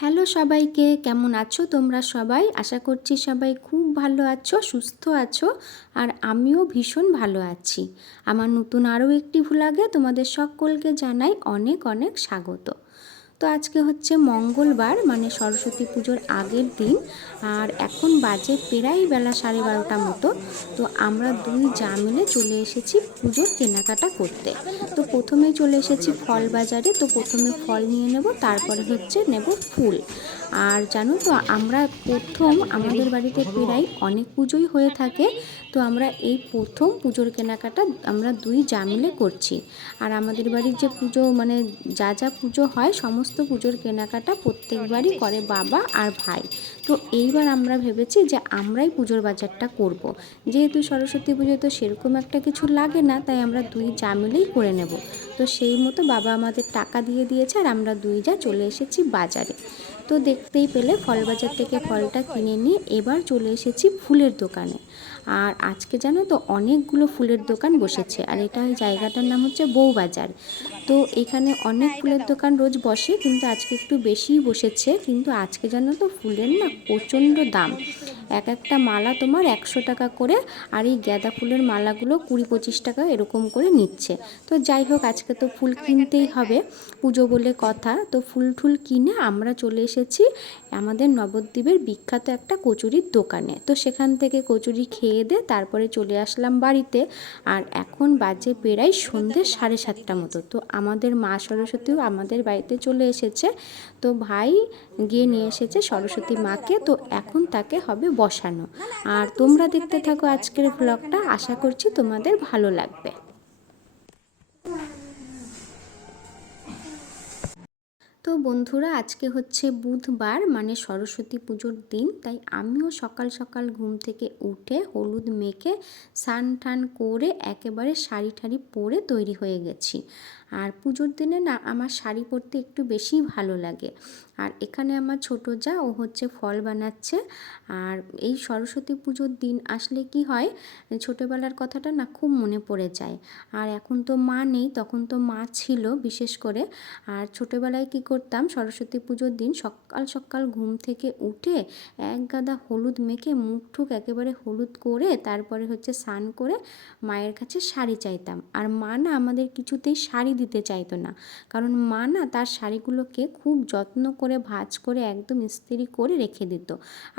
Hello সবাইকে, কেমন আছো তোমরা সবাই? আশা করছি সবাই খুব ভালো আছো, সুস্থ আছো। আর আমিও ভীষণ ভালো আছি। আমার নতুন আরও একটি ভ্লগে তোমাদের সকলকে জানাই অনেক অনেক স্বাগত। তো আজকে হচ্ছে মঙ্গলবার, মানে সরস্বতী পুজোর আগের দিন। আর এখন বাজে প্রায় বেলা 12:30 মতো। তো আমরা দুই যা মিলে চলে এসেছি পুজোর কেনাকাটা করতে। তো প্রথমেই চলে এসেছি ফল বাজারে। তো প্রথমে ফল নিয়ে নেব, তারপরে হচ্ছে নেব ফুল। আর জানো তো, আমরা আমাদের বাড়িতে প্রায় অনেক পুজোই হয়ে থাকে। তো আমরা এই প্রথম পুজোর কেনাকাটা আমরা দুই যা মিলে করছি। আর আমাদের বাড়ির যে পুজো, মানে যা যা পুজো হয় সমস্ত পুজোর কেনাকাটা প্রত্যেকবারই করে বাবা আর ভাই। তো এইবার আমরা ভেবেছি যে আমরাই পুজোর বাজারটা করব। যেহেতু সরস্বতী পুজোয় তো সেরকম একটা কিছু লাগে না, তাই আমরা দুই যা মিলেই করে নেব। তো সেই মতো বাবা আমাদের টাকা দিয়ে দিয়েছে, আর আমরা দুই যা চলে এসেছি বাজারে। তো দেখতেই পেলে ফল বাজার থেকে ফলটা কিনে নিয়ে এবার চলে এসেছি ফুলের দোকানে। আর আজকে জানো তো অনেকগুলো ফুলের দোকান বসেছে, আর এটা এই জায়গাটার নাম হচ্ছে বউবাজার। তো এখানে অনেক ফুলের দোকান রোজ বসে, কিন্তু আজকে একটু বেশিই বসেছে। কিন্তু আজকে জানো তো ফুলের না প্রচণ্ড দাম। এক একটা মালা তোমার 100 টাকা করে, আর এই গাঁদা ফুলের মালাগুলো 20-25 টাকা এরকম করে নিচ্ছে। তো যাই হোক, আজকে তো ফুল কিনতেই হবে, পুজো বলে কথা। তো ফুল টুল কিনে আমরা চলে এসেছি আমাদের নবদ্বীপের বিখ্যাত একটা কচুরির দোকানে। তো সেখান থেকে কচুরি খেয়ে দিয়ে তারপরে চলে আসলাম বাড়িতে। আর এখন বাজে প্রায় সন্ধ্যে 7:30 মতো। তো আমাদের মা সরস্বতীও আমাদের বাড়িতে চলে এসেছে। তো ভাই গিয়ে নিয়ে এসেছে সরস্বতী মাকে। তো এখন তাকে হবে বসানো। আর তোমরা দেখতে থাকো আজকের ব্লগটা, আশা করছি তোমাদের ভালো লাগবে। তো বন্ধুরা, আজকে হচ্ছে বুধবার, মানে সরস্বতী পুজোর দিন। তাই আমিও সকাল সকাল ঘুম থেকে উঠে হলুদ মেখে স্নান টান করে একেবারে শাড়ি ঠাড়ি পরে তৈরি হয়ে গেছি। আর পুজোর দিনে না আমার শাড়ি পরতে একটু বেশি ভালো লাগে। আর এখানে আমার ছোটো যা, ও হচ্ছে ফল বানাচ্ছে। আর এই সরস্বতী পুজোর দিন আসলে কি হয়, ছোটোবেলার কথাটা না খুব মনে পড়ে যায়। আর এখন তো মা নেই, তখন তো মা ছিল বিশেষ করে। আর ছোটোবেলায় কী করতাম, সরস্বতী পুজোর দিন সকাল সকাল ঘুম থেকে উঠে এক গাদা হলুদ মেখে মুখ ঠুক একেবারে হলুদ করে তারপরে হচ্ছে স্নান করে মায়ের কাছে শাড়ি চাইতাম। আর মা না আমাদের কিছুতেই শাড়ি দিতে চাইতো না, কারণ মা না তার শাড়িগুলোকে খুব যত্ন করে ভাঁজ করে একদম ইস্ত্রি করে রেখে দিত।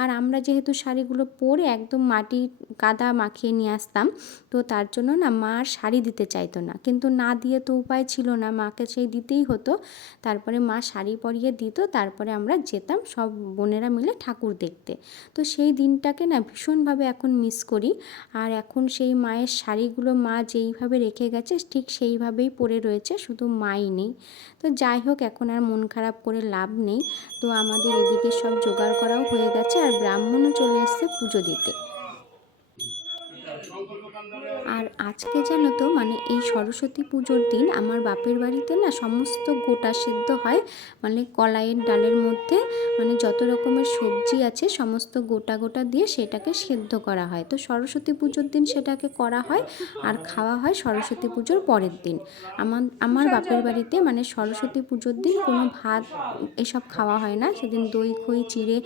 আর আমরা যেহেতু শাড়িগুলো পরে একদম মাটি কাদা মাখিয়ে নিয়ে আসতাম, তো তার জন্য না মা আর শাড়ি দিতে চাইতো না। কিন্তু না দিয়ে তো উপায় ছিল না, মাকে সেই দিতেই হতো। তারপরে মা শাড়ি পরিয়ে দিত, তারপরে আমরা যেতাম সব বোনেরা মিলে ঠাকুর দেখতে। তো সেই দিনটাকে না ভীষণভাবে এখন মিস করি। আর এখন সেই মায়ের শাড়িগুলো মা যেইভাবে রেখে গেছে ঠিক সেইভাবেই পরে রয়েছে, শুধু মাই নেই। তো যাই হোক, এখন আর মন খারাপ করে লাভ নেই। তো আমাদের এদিকে সব জোগাড় করাও হয়ে গেছে, আর ব্রাহ্মণও চলে এসছে পুজো দিতে। আর আজকে জানো তো, মানে এই সরস্বতী পুজোর দিন আমার বাপের বাড়িতে না সমস্ত গোটা সেদ্ধ হয়। মানে কলাইয়ের ডালের মধ্যে মানে যত রকমের সবজি আছে সমস্ত গোটা গোটা দিয়ে সেটাকে সেদ্ধ করা হয়। তো সরস্বতী পুজোর দিন সেটাকে করা হয়, আর খাওয়া হয় সরস্বতী পুজোর পরের দিন। আমার বাপের বাড়িতে মানে সরস্বতী পুজোর দিন কোনো ভাত এসব খাওয়া হয় না, সেদিন দই খই চিড়ে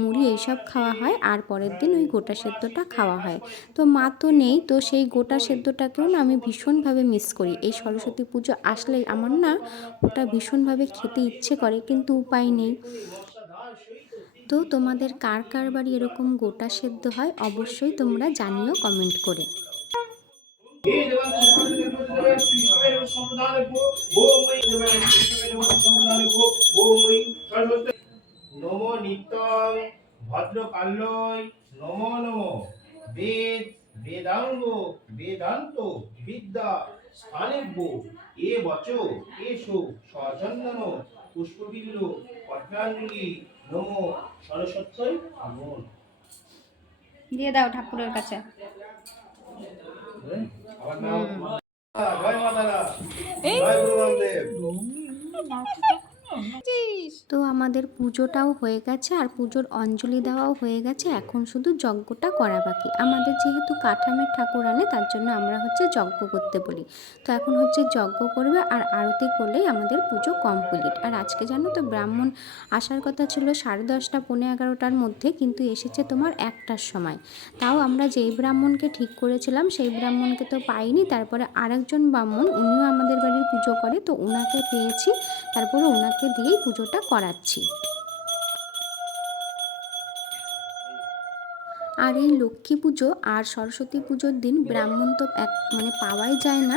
মুড়ি এইসব খাওয়া হয়, আর পরের দিন ওই গোটা সেদ্ধটা খাওয়া হয়। তো মা তো নেই, তো সেই গোটা সেদ্ধটাকেও না আমি ভীষণভাবে মিস করি। এই সরস্বতী পুজো আসলেই আমার না ওটা ভীষণভাবে খেতে ইচ্ছে করে, কিন্তু উপায় নেই। তো তোমাদের কার কার বাড়ি এরকম গোটা সেদ্ধ হয় অবশ্যই তোমরা জানিও কমেন্ট করে। নমো নিত্যং ভদ্রকাল্যই নমো নমো বেদ বেদাঙ্গ বেদান্ত বিদ্যা স্থানেভ্য এ বচ এসো সচন্দন পুষ্পবিল্ল পত্রাঞ্জলি নমো সরস্বত্যই নমো। দিয়ে দাও ঠাকুরের কাছে। আমার নাম জয় মাতারা, জয় গুরু রামদেব। তো আমাদের পুজোটাও হয়ে গেছে আর পুজোর অঞ্জলি দেওয়াও হয়ে গেছে, এখন শুধু যজ্ঞটা করা বাকি। আমাদের যেহেতু কাঠামের ঠাকুর আনে তার জন্য আমরা হচ্ছে যজ্ঞ করতে বলি। তো এখন হচ্ছে যজ্ঞ করবে আর আরতি করলেই আমাদের পুজো কমপ্লিট। আর আজকে জানো তো ব্রাহ্মণ আসার কথা ছিল 10:30 পৌনে 11টার মধ্যে, কিন্তু এসেছে তোমার 1টার সময়। তাও আমরা যেই ব্রাহ্মণকে ঠিক করেছিলাম সেই ব্রাহ্মণকে তো পাইনি। তারপরে আরেকজন ব্রাহ্মণ, উনিও আমাদের বাড়ির পুজো করে, তো ওনাকে পেয়েছি, তারপরে ওনাকে দিয়েই পুজোটা করাচ্ছি। আর এই লক্ষ্মী পুজো আর সরস্বতী পুজোর দিন ব্রাহ্মণ তো পাওয়াই যায় না।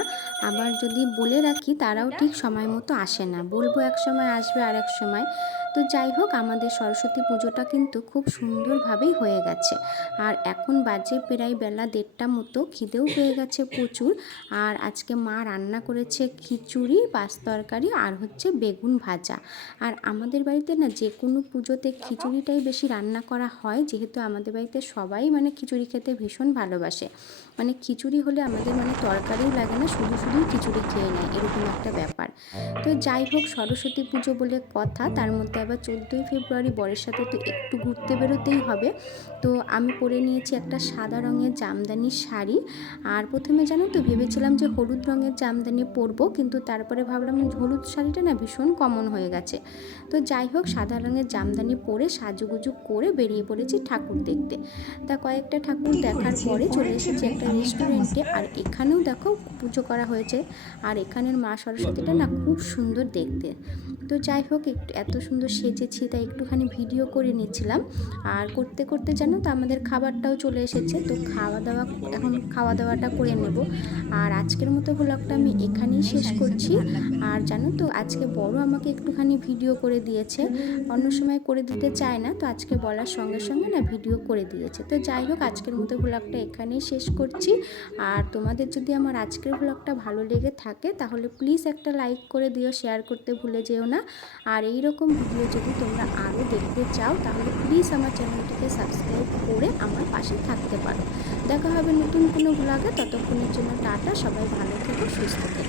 আবার যদি বলে রাখি তারাও ঠিক সময় মতো আসে না, বলবো এক সময় আসবে আর এক সময়। তো যাই হোক, আমাদের সরস্বতী পুজোটা কিন্তু খুব সুন্দরভাবেই হয়ে গেছে। আর এখন বাজে প্রায় বেলা 1:30 মতো, খিদেও পেয়ে গেছে প্রচুর। আর আজকে মা রান্না করেছে খিচুড়ি, পাঁচ তরকারি আর হচ্ছে বেগুন ভাজা। আর আমাদের বাড়িতে না যে কোনো পুজোতে খিচুড়িটাই বেশি রান্না করা হয়, যেহেতু আমাদের বাড়িতে সবাই খিচুড়ি খেতে ভীষণ ভালোবাসে। খিচুড়ি হলে আমাদের তরকারিও লাগে না, শুধু শুধুই খিচুড়ি খেয়ে নেয়, এরকম একটা ব্যাপার। তো যাই হোক, সরস্বতী পুজো বলে কথা, তার মধ্যে আবার 14ই ফেব্রুয়ারি বরের সাথে তো একটু ঘুরতে বেরোতেই হবে। তো আমি পরে নিয়েছি একটা সাদা রঙের জামদানির শাড়ি। আর প্রথমে জানো তো ভেবেছিলাম যে হলুদ রঙের জামদানি পরবো, কিন্তু তারপরে ভাবলাম হলুদ শাড়িটা না ভীষণ কমন হয়ে গেছে। তো যাই হোক, সাদা রঙের জামদানি পরে সাজুগুজু করে বেরিয়ে পড়েছি ঠাকুর দেখতে। তা কয়েকটা ঠাকুর দেখার পরে চলে এসেছি একটা রেস্টুরেন্টে। আর এখানেও দেখো পুজো করা হয়েছে। আর এখানের মা সরস্বতীটা না খুব সুন্দর দেখতে। তো যাই হোক, একটু এত সুন্দর সেজেছি তাই একটুখানি ভিডিও করে নিচ্ছিলাম। আর করতে করতে জানো তো আমাদের খাবারটাও চলে এসেছে। তো এখন খাওয়া দাওয়াটা করে নেব। আর আজকের মতো ব্লগটা আমি এখানেই শেষ করছি। আর জানো তো আজকে বড় আমাকে একটুখানি ভিডিও করে দিয়েছে, অন্য সময় করে দিতে চায় না, তো আজকে বলার সঙ্গে সঙ্গে না ভিডিও করে দিয়েছে। তো যাই হোক, আজকের মতো ব্লগটা এখানেই শেষ করছি। আর তোমাদের যদি আমার আজকের ব্লগটা ভালো লেগে থাকে তাহলে প্লিজ একটা লাইক করে দিও, শেয়ার করতে ভুলে যেও না। আর এই রকম ভিডিও যদি তোমরা আরও দেখতে চাও তাহলে প্লিজ আমার চ্যানেলটিকে সাবস্ক্রাইব করে আমার পাশে থাকতে পারো। দেখা হবে নতুন কোনো ব্লগে, ততক্ষণের জন্য টাটা, সবাই ভালো থেকো, সুস্থ থেকো।